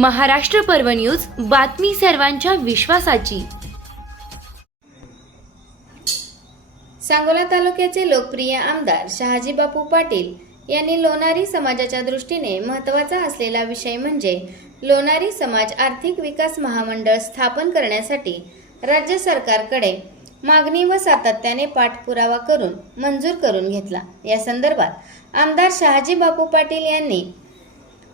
महाराष्ट्र पर्व न्यूज बातमी सर्वांच्या विश्वासाची. सांगोला तालुक्याचे लोकप्रिय आमदार शहाजी बापू पाटील यांनी लोणारी समाजाच्या दृष्टीने महत्त्वाचा असलेला विषय म्हणजे लोणारी समाज आर्थिक विकास महामंडळ स्थापन करण्यासाठी राज्य सरकारकडे मागणी व सातत्याने पाठपुरावा करून मंजूर करून घेतला. या संदर्भात आमदार शहाजी बापू पाटील यांनी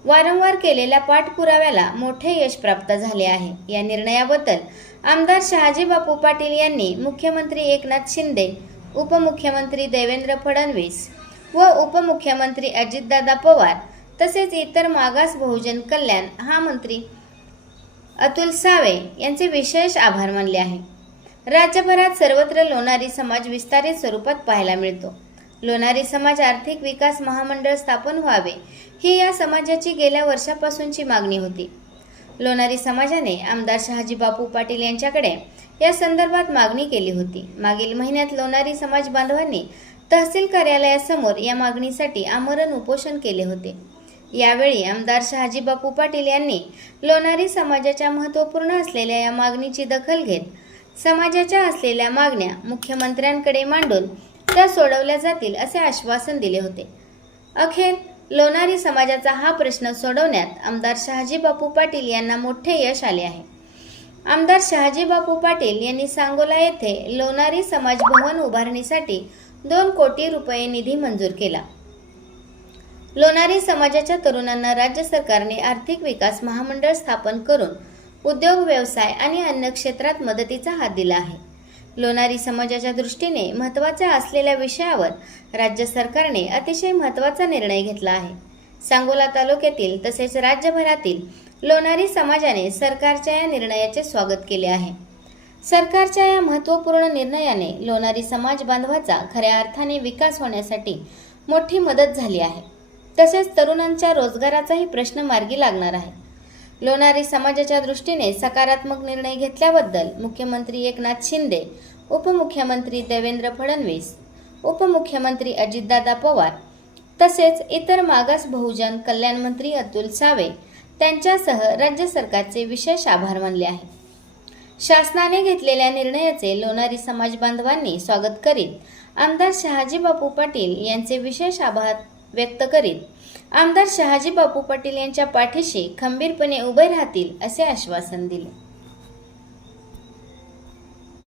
वारंवार केलेल्या पाठपुराव्याला मोठे यश प्राप्त झाले आहे. या निर्णयाबद्दल आमदार शहाजी बापू पाटील यांनी मुख्यमंत्री एकनाथ शिंदे उपमुख्यमंत्री देवेंद्र फडणवीस व उपमुख्यमंत्री अजितदादा पवार तसेच इतर मागास बहुजन कल्याण हा मंत्री अतुल सावे यांचे विशेष आभार मानले आहे. राज्यभरात सर्वत्र लोणारी समाज विस्तारित स्वरूपात पाहायला मिळतो. लोणारी समाज आर्थिक विकास महामंडळ स्थापन व्हावे ही या समाजाची गेल्या वर्षापासूनची मागणी होती. लोणारी समाजाने आमदार शहाजी बापू पाटील यांच्याकडे या संदर्भात मागणी केली होती. मागील महिन्यात लोणारी समाज बांधवांनी तहसील कार्यालयासमोर या मागणीसाठी आमरण उपोषण केले होते. यावेळी आमदार शहाजी बापू पाटील यांनी लोणारी समाजाच्या महत्त्वपूर्ण असलेल्या या मागणीची दखल घेत समाजाच्या असलेल्या मागण्या मुख्यमंत्र्यांकडे मांडून त्या सोडवल्या जातील असे आश्वासन दिले होते. अखेर लोणारी समाजाचा हा प्रश्न सोडवण्यात आमदार शहाजी बापू पाटील यांना मोठे यश आले आहे. आमदार शहाजी बापू पाटील यांनी सांगोला येथे लोणारी समाज भवन उभारणीसाठी दोन कोटी रुपये निधी मंजूर केला. लोणारी समाजाच्या तरुणांना राज्य सरकारने आर्थिक विकास महामंडळ स्थापन करून उद्योग व्यवसाय आणि अन्य क्षेत्रात मदतीचा हात दिला आहे. लोणारी समाजाच्या दृष्टीने महत्त्वाच्या असलेल्या विषयावर राज्य सरकारने अतिशय महत्त्वाचा निर्णय घेतला आहे. सांगोला तालुक्यातील तसेच राज्यभरातील लोणारी समाजाने सरकारच्या या निर्णयाचे स्वागत केले आहे. सरकारच्या या महत्त्वपूर्ण निर्णयाने लोणारी समाज बांधवाचा खऱ्या अर्थाने विकास होण्यासाठी मोठी मदत झाली आहे. तसेच तरुणांच्या रोजगाराचाही प्रश्न मार्गी लागणार आहे. लोणारी समाजाच्या दृष्टीने सकारात्मक निर्णय घेतल्याबद्दल मुख्यमंत्री एकनाथ शिंदे उपमुख्यमंत्री देवेंद्र फडणवीस उपमुख्यमंत्री अजितदादा पवार तसेच इतर मागास बहुजन कल्याण मंत्री अतुल सावे त्यांच्यासह राज्य सरकारचे विशेष आभार मानले आहे शासनाने घेतलेल्या निर्णयाचे लोणारी समाज बांधवांनी स्वागत करीत आमदार शहाजी बापू पाटील यांचे विशेष आभार व्यक्त करीत आमदार शहाजी बापू पाटील यांच्या पाठीशी खंबीरपणे उभे राहतील असे आश्वासन दिले.